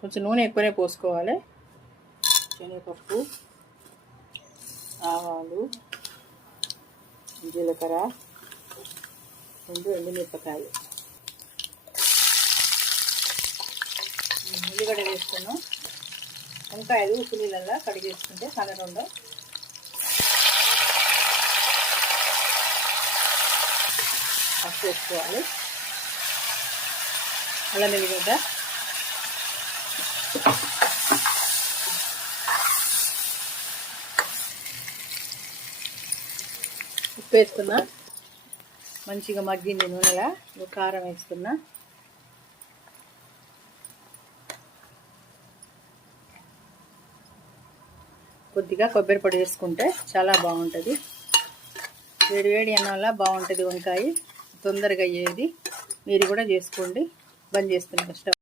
కొంచెం నూనె ఎక్కువనే పోసుకోవాలి. శనగపప్పు, ఆవాలు, జీలకర్ర, 2 ఎండుమిరపకాయలు, ఉల్లిగడ్డ వేసుకున్నాం. వంకాయలు ఉప్పు నీళ్ళల్లో కడిగేసుకుంటే కలరుండో. పసుపు వేసుకోవాలి. అల్లం వెల్లిగడ్డ, ఉప్పు వేస్తున్నా. మంచిగా మగ్గింది నూనెలా. కారం వేస్తున్నా. కొద్దిగా కొబ్బరి పొడి వేసుకుంటే చాలా బాగుంటుంది. వేడి వేడి అన్నంలా బాగుంటుంది వంకాయ. తొందరగా అయ్యేది. మీరు కూడా చేసుకోండి. బంద్ చేస్తున్నా స్టవ్.